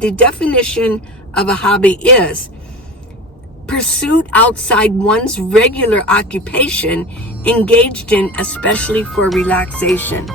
the definition of a hobby is pursuit outside one's regular occupation, engaged in especially for relaxation.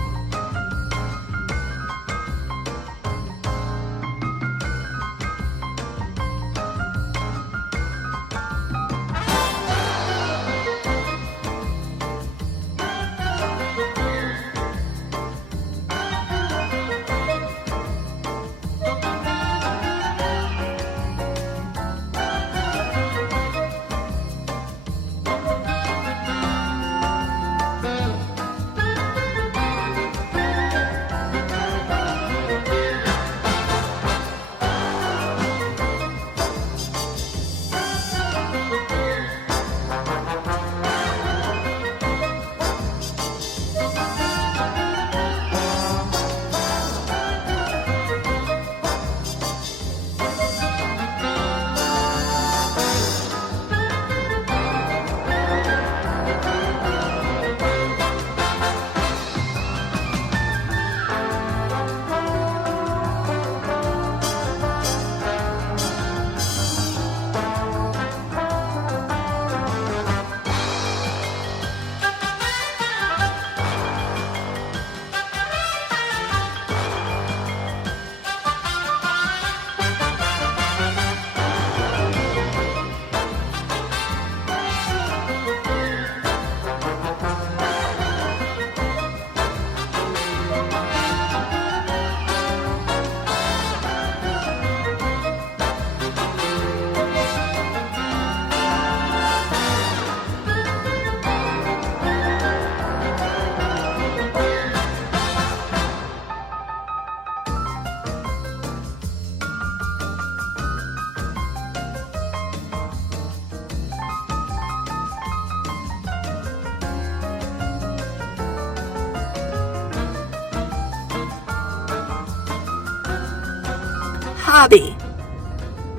Hobby.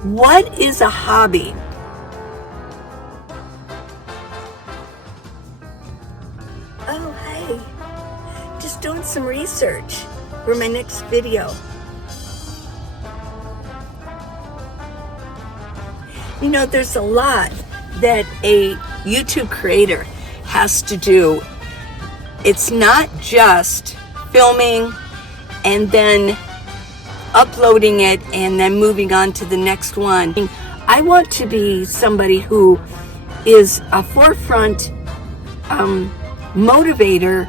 What is a hobby? Oh, hey. Just doing some research for my next video. You know, there's a lot that a YouTube creator has to do. It's not just filming and then uploading it and then moving on to the next one. I want to be somebody who is a forefront motivator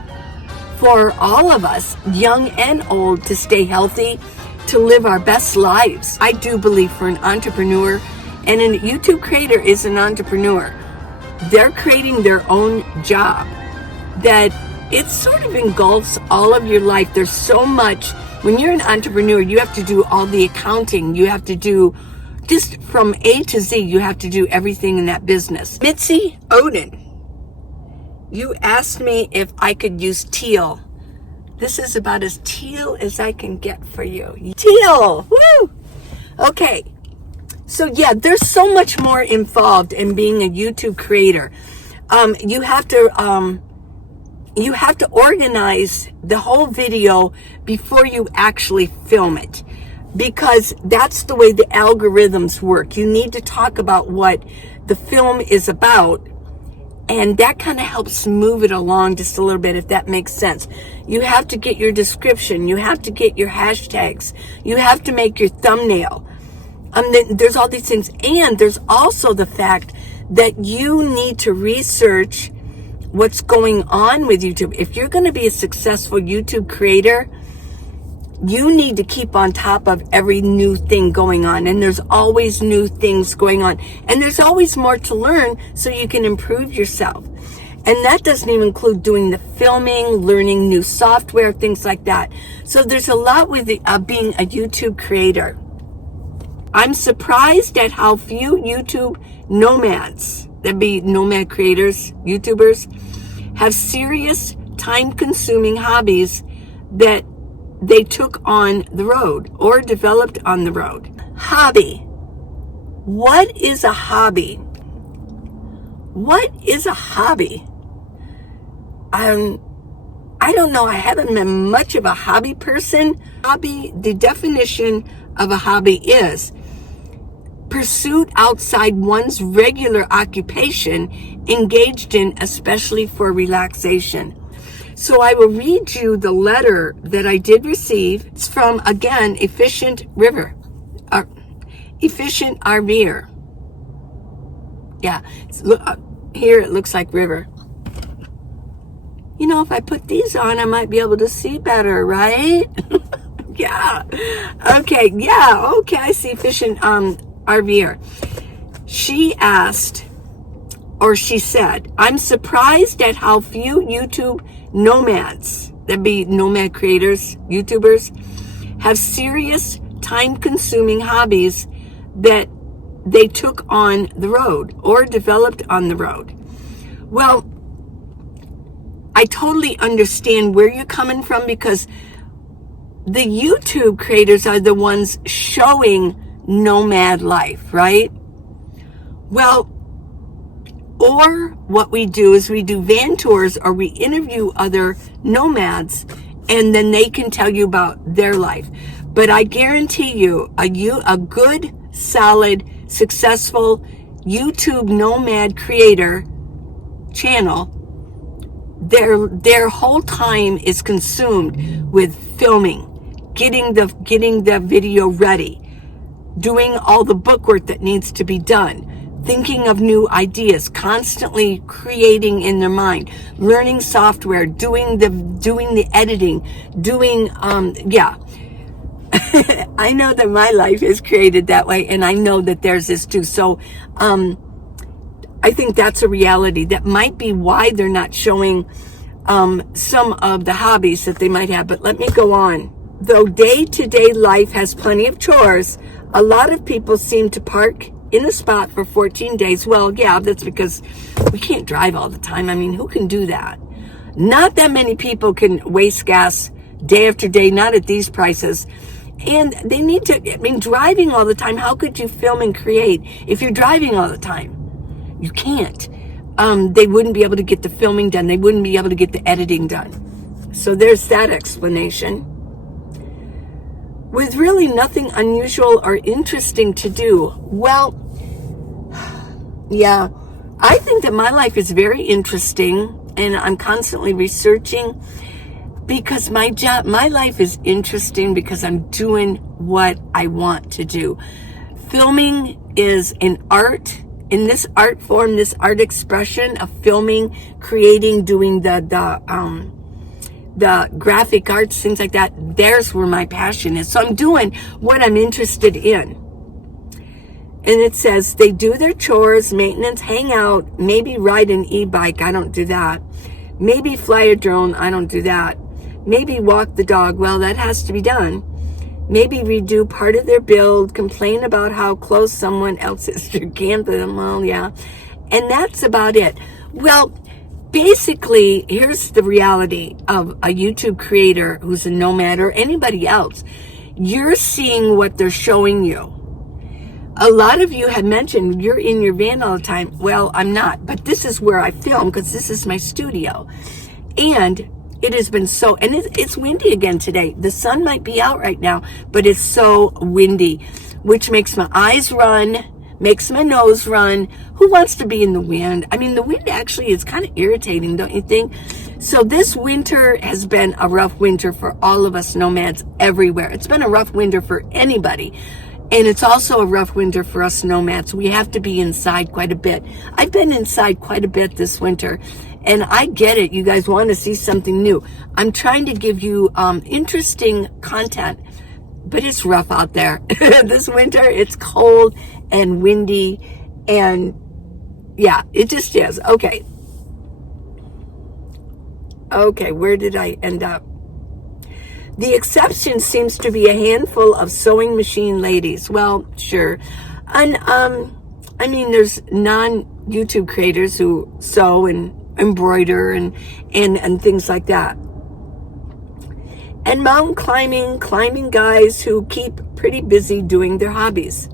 for all of us, young and old, to stay healthy, to live our best lives. I do believe for an entrepreneur, and a YouTube creator is an entrepreneur. They're creating their own job, that it sort of engulfs all of your life. There's so much. When you're an entrepreneur, you have to do all the accounting. You have to do, just from A to Z, you have to do everything in that business. Mitzi Odin, you asked me if I could use teal. This is about as teal as I can get for you. Teal! Woo! Okay. So yeah, there's so much more involved in being a YouTube creator. You have to organize the whole video before you actually film it, because that's the way the algorithms work. You need to talk about what the film is about, and that kind of helps move it along just a little bit, if that makes sense. You have to get your description. You have to get your hashtags. You have to make your thumbnail. There's all these things. And there's also the fact that you need to research what's going on with YouTube. If you're going to be a successful YouTube creator, you need to keep on top of every new thing going on. And there's always new things going on. And there's always more to learn so you can improve yourself. And that doesn't even include doing the filming, learning new software, things like that. So there's a lot with being a YouTube creator. I'm surprised at how few YouTube nomads, that'd be nomad creators, YouTubers, have serious time-consuming hobbies that they took on the road or developed on the road. Hobby. What is a hobby? What is a hobby? I I don't know, I haven't been much of a hobby person. The definition of a hobby is pursuit outside one's regular occupation, engaged in especially for relaxation. So I will read you the letter that I did receive. It's from, again, Efficient RVer. Yeah, here it looks like river. You know, if I put these on, I might be able to see better, right? Yeah. Okay, I see Efficient RVer. She said, I'm surprised at how few YouTube nomads, that'd be nomad creators, YouTubers, have serious time-consuming hobbies that they took on the road or developed on the road. Well, I totally understand where you're coming from, because the YouTube creators are the ones showing nomad life, right? Well, or what we do is we do van tours, or we interview other nomads, and then they can tell you about their life. But I guarantee you, a good, solid, successful YouTube nomad creator channel, their whole time is consumed with filming, getting the video ready, doing all the bookwork that needs to be done, thinking of new ideas, constantly creating in their mind, learning software, doing the editing, I know that my life is created that way, and I know that theirs is too. So I think that's a reality. That might be why they're not showing some of the hobbies that they might have. But let me go on. Though day-to-day life has plenty of chores, a lot of people seem to park in a spot for 14 days. Well, yeah, that's because we can't drive all the time. I mean, who can do that? Not that many people can waste gas day after day, not at these prices. And they need to, driving all the time, how could you film and create if you're driving all the time? You can't. They wouldn't be able to get the filming done. They wouldn't be able to get the editing done. So there's that explanation. With really nothing unusual or interesting to do. Well, yeah, I think that my life is very interesting, and I'm constantly researching, because my life is interesting because I'm doing what I want to do. Filming is an art. In this art form, this art expression of filming, creating, doing the graphic arts, things like that, there's where my passion is. So I'm doing what I'm interested in. And it says they do their chores, maintenance, hang out, maybe ride an e-bike. I don't do that. Maybe fly a drone. I don't do that. Maybe walk the dog. Well, that has to be done. Maybe redo part of their build, complain about how close someone else is to camp. Well, yeah. And that's about it. Well, basically, here's the reality of a YouTube creator who's a nomad or anybody else. You're seeing what they're showing you. A lot of you have mentioned you're in your van all the time. Well, I'm not, but this is where I film because this is my studio. And it has been and it's windy again today. The sun might be out right now, but it's so windy, which makes my eyes run, makes my nose run. Who wants to be in the wind? I mean, the wind actually is kind of irritating, don't you think? So this winter has been a rough winter for all of us nomads everywhere. It's been a rough winter for anybody. And it's also a rough winter for us nomads. We have to be inside quite a bit. I've been inside quite a bit this winter. And I get it. You guys want to see something new. I'm trying to give you interesting content. But it's rough out there. This winter, it's cold and windy. And yeah, it just is. Okay. Okay, where did I end up? The exception seems to be a handful of sewing machine ladies. Well, sure. And there's non-YouTube creators who sew and embroider and things like that. And mountain climbing guys who keep pretty busy doing their hobbies.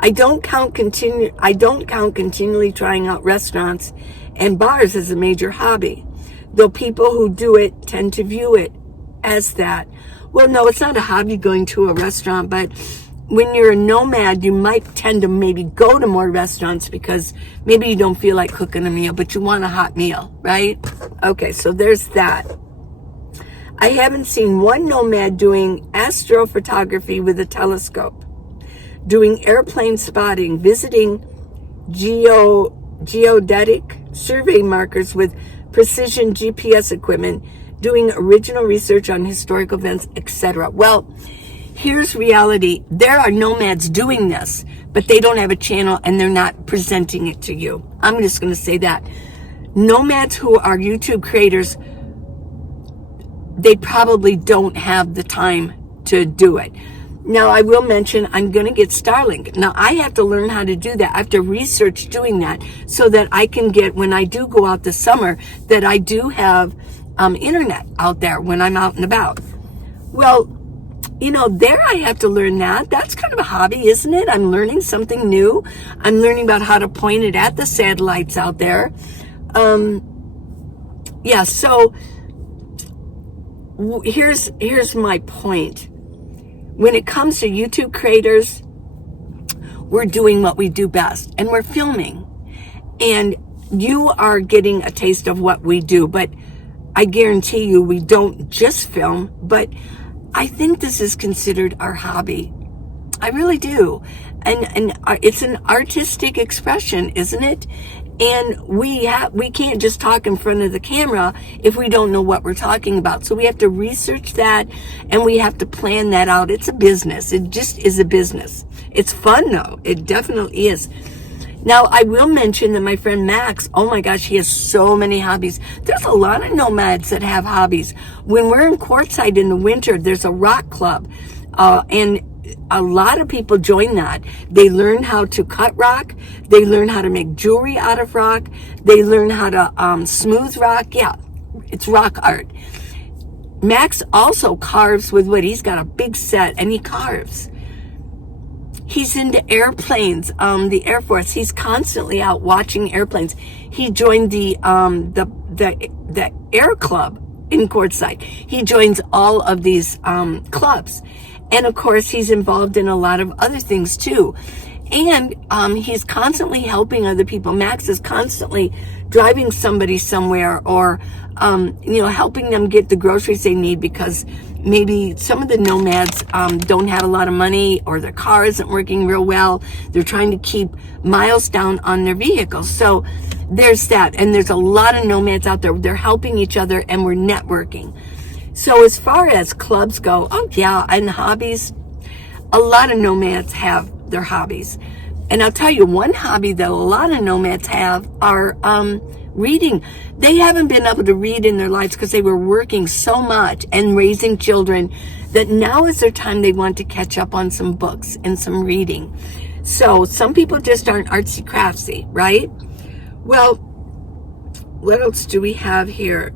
I don't count continually trying out restaurants and bars as a major hobby, though people who do it tend to view it as that. Well, no, it's not a hobby going to a restaurant, but when you're a nomad, you might tend to maybe go to more restaurants because maybe you don't feel like cooking a meal, but you want a hot meal, right? Okay, so there's that. I haven't seen one nomad doing astrophotography with a telescope, doing airplane spotting, visiting geodetic survey markers with precision GPS equipment, doing original research on historical events, etc. Well, here's reality. There are nomads doing this, but they don't have a channel and they're not presenting it to you. I'm just going to say that. Nomads who are YouTube creators, they probably don't have the time to do it. Now, I will mention I'm going to get Starlink. Now, I have to learn how to do that. I have to research doing that so that I can get, when I do go out this summer, that I do have internet out there when I'm out and about. Well, you know, there I have to learn that. That's kind of a hobby, isn't it? I'm learning something new. I'm learning about how to point it at the satellites out there. Yeah, so here's my point. When it comes to YouTube creators, we're doing what we do best, and we're filming. And you are getting a taste of what we do, but I guarantee you we don't just film, but I think this is considered our hobby. I really do. And it's an artistic expression, isn't it? And we can't just talk in front of the camera if we don't know what we're talking about. So we have to research that and we have to plan that out. It's a business. It just is a business. It's fun though. It definitely is. Now, I will mention that my friend Max, oh my gosh, he has so many hobbies. There's a lot of nomads that have hobbies. When we're in Quartzsite in the winter, there's a rock club, and a lot of people join that. They learn how to cut rock. They learn how to make jewelry out of rock. They learn how to smooth rock. Yeah, it's rock art. Max also carves with wood. He's got a big set, and he carves. He's into airplanes, the Air Force. He's constantly out watching airplanes. He joined the Air Club in Quartzsite. He joins all of these clubs. And of course, he's involved in a lot of other things too. And he's constantly helping other people. Max is constantly driving somebody somewhere or, helping them get the groceries they need because maybe some of the nomads don't have a lot of money or their car isn't working real well. They're trying to keep miles down on their vehicles. So there's that. And there's a lot of nomads out there. They're helping each other and we're networking. So as far as clubs go, oh yeah, and hobbies, a lot of nomads have their hobbies. And I'll tell you one hobby that a lot of nomads have are reading. They haven't been able to read in their lives because they were working so much and raising children that now is their time. They want to catch up on some books and some reading. So some people just aren't artsy craftsy, right? Well, what else do we have here?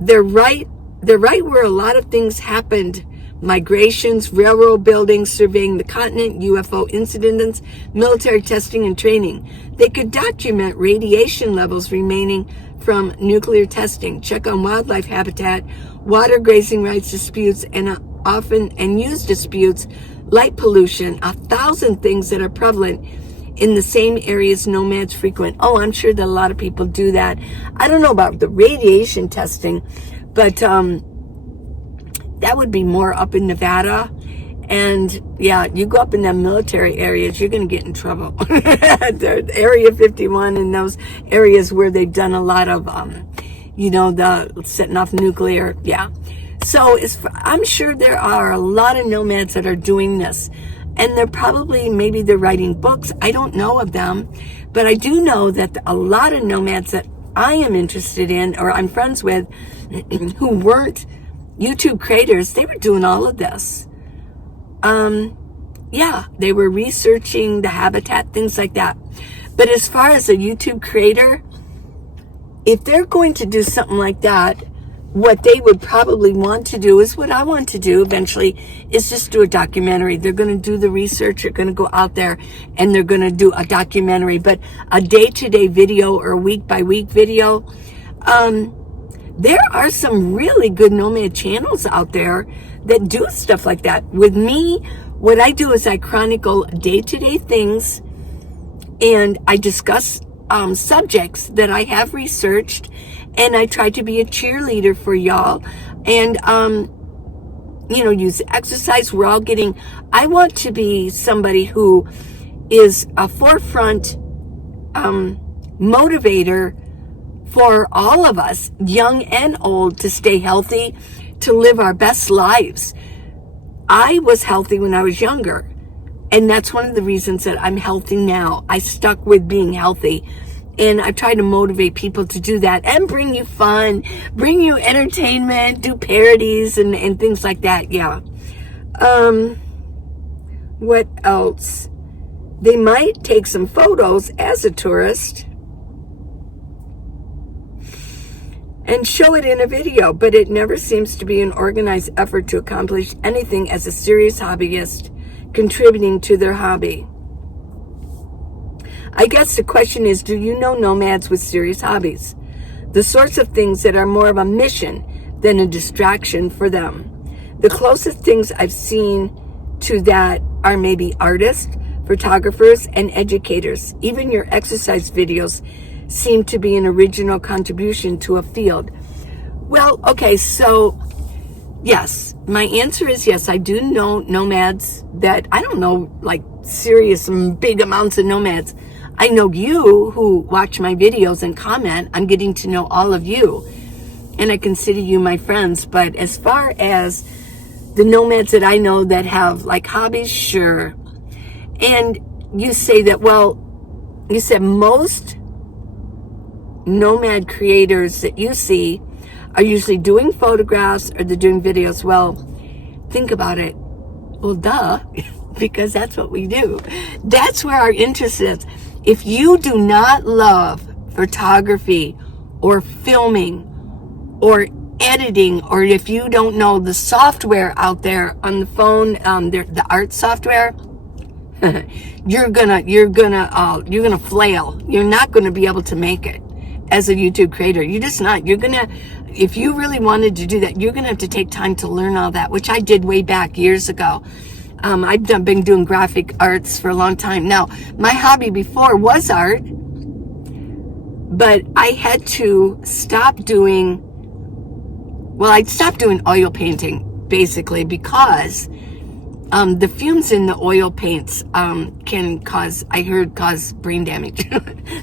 They're right where a lot of things happened. Migrations, railroad buildings, surveying the continent, UFO incidents, military testing and training. They could document radiation levels remaining from nuclear testing, check on wildlife habitat, water grazing rights disputes, and often used disputes, light pollution, 1,000 things that are prevalent in the same areas nomads frequent. Oh, I'm sure that a lot of people do that. I don't know about the radiation testing, but that would be more up in Nevada. And yeah, you go up in them military areas, you're going to get in trouble. Area 51 and those areas where they've done a lot of, the setting off nuclear. Yeah. So I'm sure there are a lot of nomads that are doing this. And maybe they're writing books. I don't know of them. But I do know that a lot of nomads that I am interested in or I'm friends with who weren't YouTube creators, they were doing all of this. They were researching the habitat, things like that. But as far as a YouTube creator, if they're going to do something like that, what they would probably want to do is what I want to do eventually is just do a documentary. They're going to do the research. They're going to go out there and they're going to do a documentary. But a day-to-day video or a week-by-week video, There are some really good nomad channels out there that do stuff like that. With me, what I do is I chronicle day-to-day things, and I discuss subjects that I have researched, and I try to be a cheerleader for y'all, and use exercise. I want to be somebody who is a forefront motivator for all of us, young and old, to stay healthy, to live our best lives. I was healthy when I was younger, and that's one of the reasons that I'm healthy now. I stuck with being healthy, and I try to motivate people to do that and bring you fun, bring you entertainment, do parodies and things like that. Yeah. What else? They might take some photos as a tourist and show it in a video, but it never seems to be an organized effort to accomplish anything as a serious hobbyist contributing to their hobby. I guess the question is, do you know nomads with serious hobbies? The sorts of things that are more of a mission than a distraction for them. The closest things I've seen to that are maybe artists, photographers, and educators. Even your exercise videos seem to be an original contribution to a field. Well, okay, so yes, my answer is yes. I do know nomads that, I don't know, like serious big amounts of nomads. I know you who watch my videos and comment. I'm getting to know all of you, and I consider you my friends. But as far as the nomads that I know that have like hobbies, sure. And you say that, well, you said most nomad creators that you see are usually doing photographs or they're doing videos. Well, think about it. Well, duh, because that's what we do. That's where our interest is. If you do not love photography or filming or editing, or if you don't know the software out there on the phone, the art software, you're gonna flail. You're not gonna be able to make it as a YouTube creator. You're just not. If you really wanted to do that, you're gonna have to take time to learn all that, which I did way back years ago. I've been doing graphic arts for a long time. Now, my hobby before was art, but I had to stop doing, I stopped doing oil painting, basically, because the fumes in the oil paints can cause brain damage.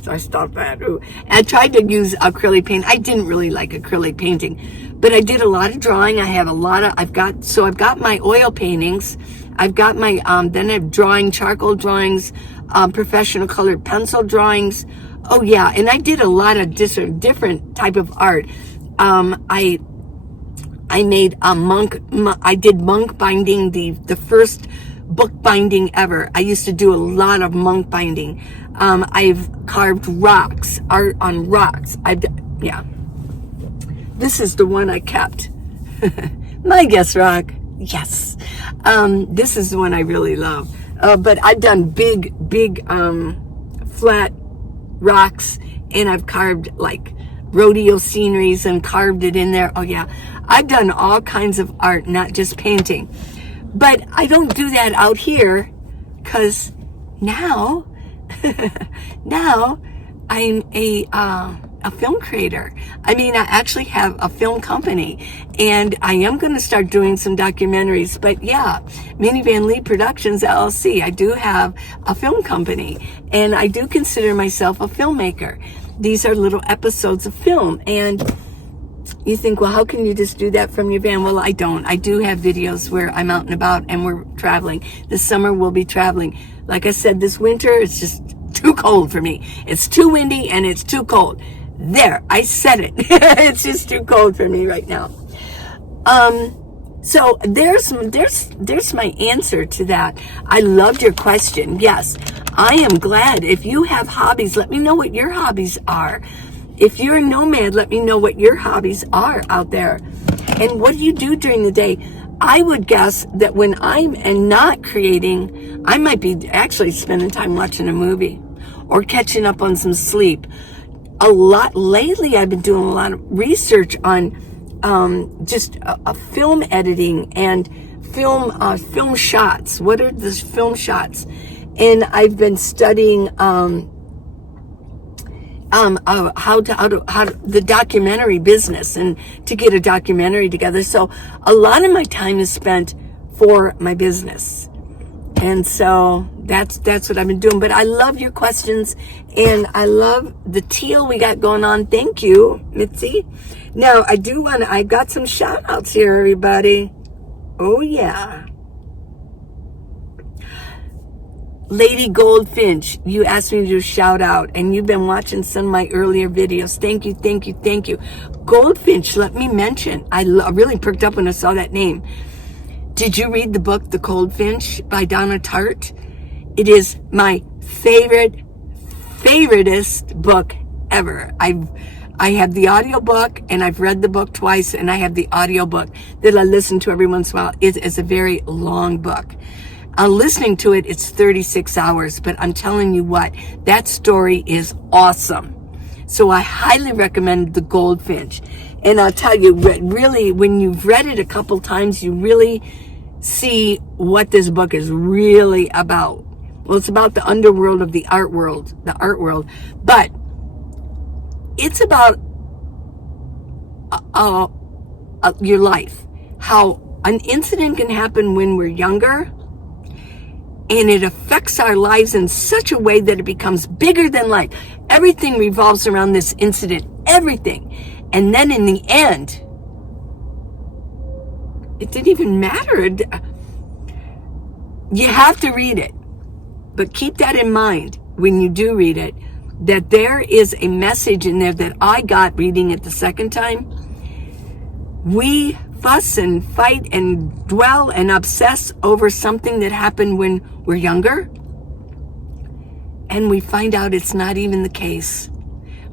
So I stopped that. Ooh. I tried to use acrylic paint. I didn't really like acrylic painting, but I did a lot of drawing. I've got my oil paintings. I've got my, then I have charcoal drawings, professional colored pencil drawings. Oh yeah, and I did a lot of different type of art. I made I did monk binding, the first book binding ever. I used to do a lot of monk binding. I've carved art on rocks. This is the one I kept. My guess rock. Yes. This is the one I really love. But I've done big, flat rocks, and I've carved like rodeo sceneries and carved it in there. Oh yeah. I've done all kinds of art, not just painting. But I don't do that out here because now I'm a film creator. I actually have a film company, and I am going to start doing some documentaries. But yeah, Minivan Lee Productions LLC. I do have a film company, and I do consider myself a filmmaker. These are little episodes of film, and you think, well, how can you just do that from your van? Well, I don't. I do have videos where I'm out and about and we're traveling. This summer we'll be traveling. Like I said, this winter it's just too cold for me. It's too windy and it's too cold. There, I said it. It's just too cold for me right now. So there's my answer to that. I loved your question. Yes, I am glad. If you have hobbies, let me know what your hobbies are. If you're a nomad, let me know what your hobbies are out there. And what do you do during the day? I would guess that when I'm not creating, I might be actually spending time watching a movie or catching up on some sleep. a lot lately. I've been doing a lot of research on just film editing and film shots. What are the film shots? And I've been studying how the documentary business and to get a documentary together. So a lot of my time is spent for my business. And so that's what I've been doing. But I love your questions, and I love the teal we got going on. Thank you, Mitzi. Now, I got some shout outs here, everybody. Oh, yeah. Lady Goldfinch, you asked me to do a shout out, and you've been watching some of my earlier videos. Thank you, thank you, thank you. Goldfinch, let me mention, I really perked up when I saw that name. Did you read the book, The Goldfinch by Donna Tartt? It is my favoriteest book ever. I have the audiobook, and I've read the book twice, and I have the audiobook that I listen to every once in a while. It is a very long book. Listening to it, it's 36 hours, but I'm telling you what, that story is awesome. So I highly recommend The Goldfinch. And I'll tell you, really, when you've read it a couple times, you really see what this book is really about. Well, it's about the underworld of the art world, but it's about your life. How an incident can happen when we're younger, and it affects our lives in such a way that it becomes bigger than life. Everything revolves around this incident, everything. And then in the end, it didn't even matter. You have to read it. But keep that in mind when you do read it, that there is a message in there that I got reading it the second time. We fuss and fight and dwell and obsess over something that happened when we're younger, and we find out it's not even the case.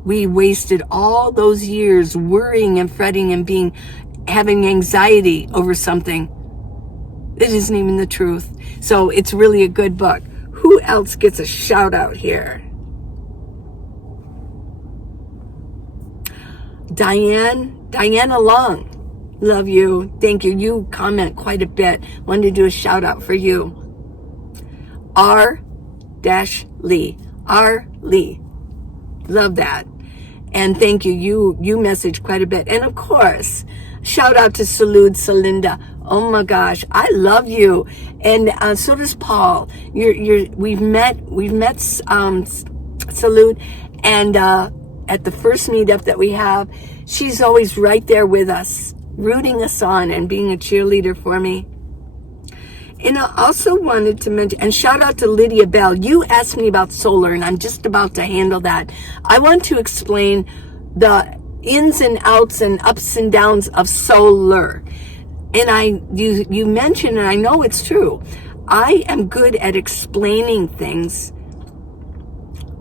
We wasted all those years worrying and fretting and having anxiety over something that isn't even the truth. So it's really a good book. Who else gets a shout out here? Diana Long. Love you. Thank you. You comment quite a bit. Wanted to do a shout out for you. R-Lee. Love that. And thank you. You message quite a bit. And of course, shout out to Salud Celinda. Oh my gosh, I love you. And so does Paul. We've met Salud, and at the first meetup that we have, she's always right there with us, rooting us on and being a cheerleader for me. And I also wanted to mention, and shout out to Lydia Bell. You asked me about solar, and I'm just about to handle that. I want to explain the ins and outs and ups and downs of solar. And you mentioned, and I know it's true, I am good at explaining things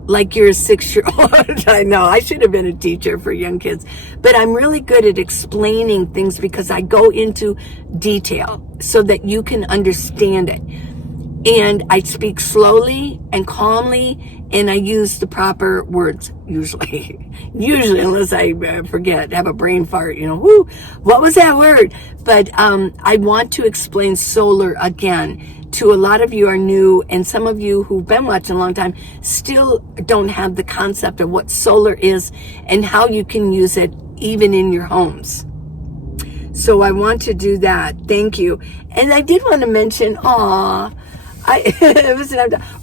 like you're a 6-year-old. I know, I should have been a teacher for young kids. But I'm really good at explaining things because I go into detail so that you can understand it. And I speak slowly and calmly, and I use the proper words, usually, unless I forget, have a brain fart, whoo, what was that word? But I want to explain solar again. To a lot of you are new, and some of you who've been watching a long time still don't have the concept of what solar is and how you can use it even in your homes. So I want to do that. Thank you. And I did want to mention,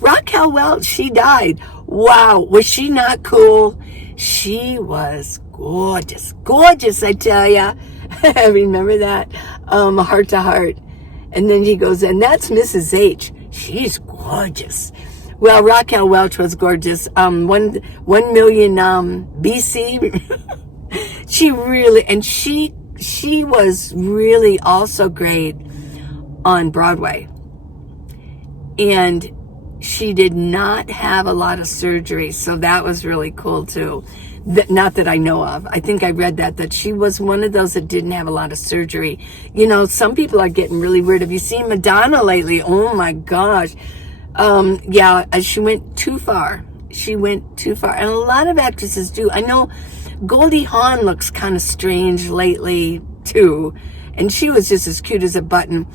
Raquel Welch, she died. Wow, was she not cool? She was gorgeous, I tell ya. Remember that? Heart to heart. And then he goes, and that's Mrs. H. She's gorgeous. Well, Raquel Welch was gorgeous. 1 million BC. She really, and she was really also great on Broadway. And she did not have a lot of surgery, so that was really cool too. Not that I know of. I think I read that she was one of those that didn't have a lot of surgery. Some people are getting really weird. Have you seen Madonna lately? Oh my gosh. Yeah, she went too far. she went too far. And a lot of actresses do. I know Goldie Hawn looks kind of strange lately too. And she was just as cute as a button.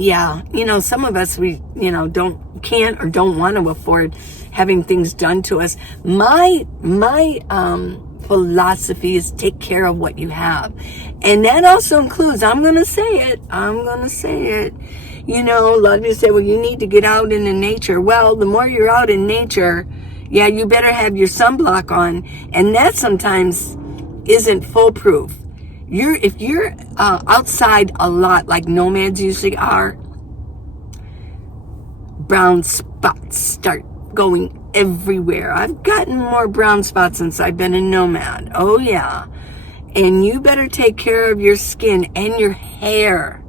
Yeah, you know, some of us, we, you know, can't or don't want to afford having things done to us. My philosophy is take care of what you have. And that also includes, I'm going to say it. You know, a lot of you say, well, you need to get out into nature. Well, the more you're out in nature, yeah, you better have your sunblock on. And that sometimes isn't foolproof. If you're outside a lot, like nomads usually are, brown spots start going everywhere. I've gotten more brown spots since I've been a nomad. Oh yeah. And you better take care of your skin and your hair.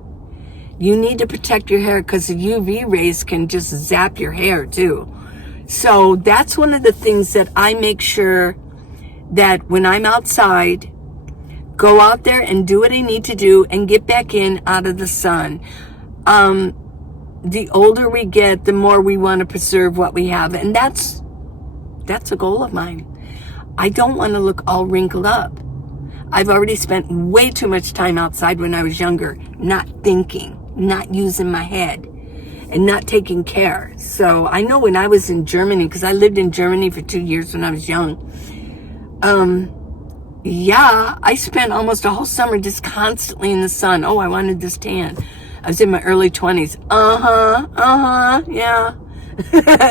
You need to protect your hair because the UV rays can just zap your hair too. So that's one of the things that I make sure that when I'm outside, go out there and do what I need to do and get back in out of the sun. The older we get, the more we want to preserve what we have. And that's a goal of mine. I don't want to look all wrinkled up. I've already spent way too much time outside when I was younger, not thinking, not using my head, and not taking care. So I know when I was in Germany, because I lived in Germany for 2 years when I was young, yeah, I spent almost a whole summer just constantly in the sun. Oh, I wanted this tan. I was in my early 20s. Yeah.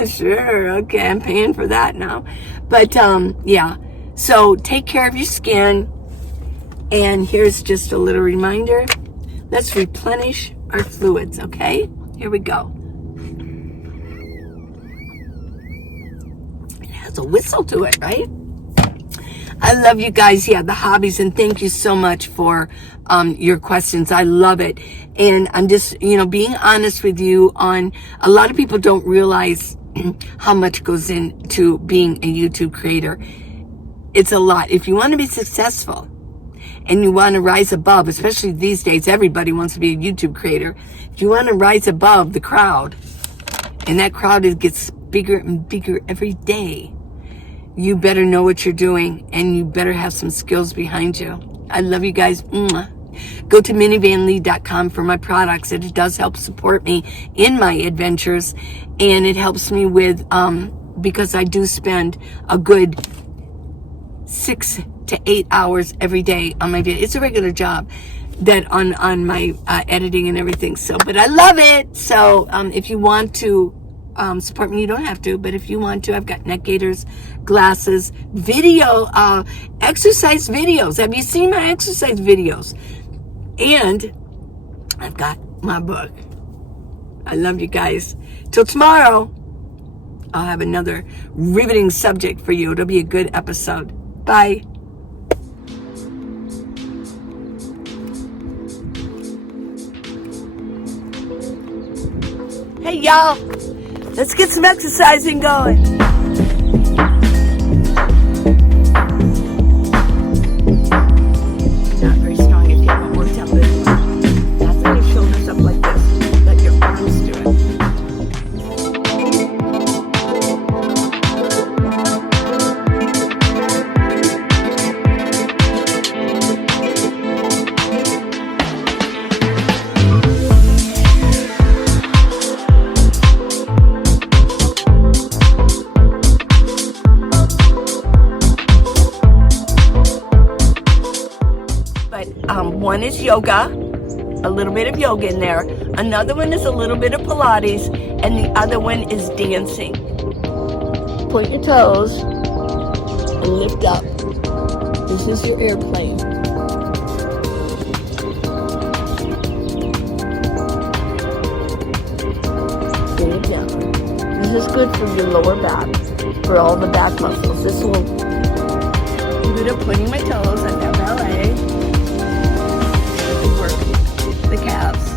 Sure, okay, I'm paying for that now. But, yeah. So take care of your skin. And here's just a little reminder. Let's replenish our fluids, okay? Here we go. It has a whistle to it, right? I love you guys. Yeah, the hobbies. And thank you so much for your questions. I love it. And I'm just, you know, being honest with you on, a lot of people don't realize how much goes into being a YouTube creator. It's a lot. If you want to be successful and you want to rise above, especially these days, everybody wants to be a YouTube creator. If you want to rise above the crowd, and that crowd gets bigger and bigger every day, you better know what you're doing, and you better have some skills behind you. I love you guys. Mwah. Go to minivanlee.com for my products. It does help support me in my adventures, and it helps me with, because I do spend a good 6 to 8 hours every day on my video. It's a regular job that on my editing and everything. So, but I love it. So, if you want to support me, you don't have to, but if you want to, I've got neck gaiters, glasses, video, exercise videos. Have you seen my exercise videos? And I've got my book. I love you guys. Till tomorrow, I'll have another riveting subject for you. It'll be a good episode. Bye. Hey, y'all. Let's get some exercising going. Not very strong if you haven't worked out this one. Now bring your shoulders up like this. Let your arms do it. One is yoga, a little bit of yoga in there. Another one is a little bit of Pilates, and the other one is dancing. Point your toes and lift up. This is your airplane. Bring it down. This is good for your lower back, for all the back muscles. This will, I'm good at pointing my toes. I've got ballet. The calves.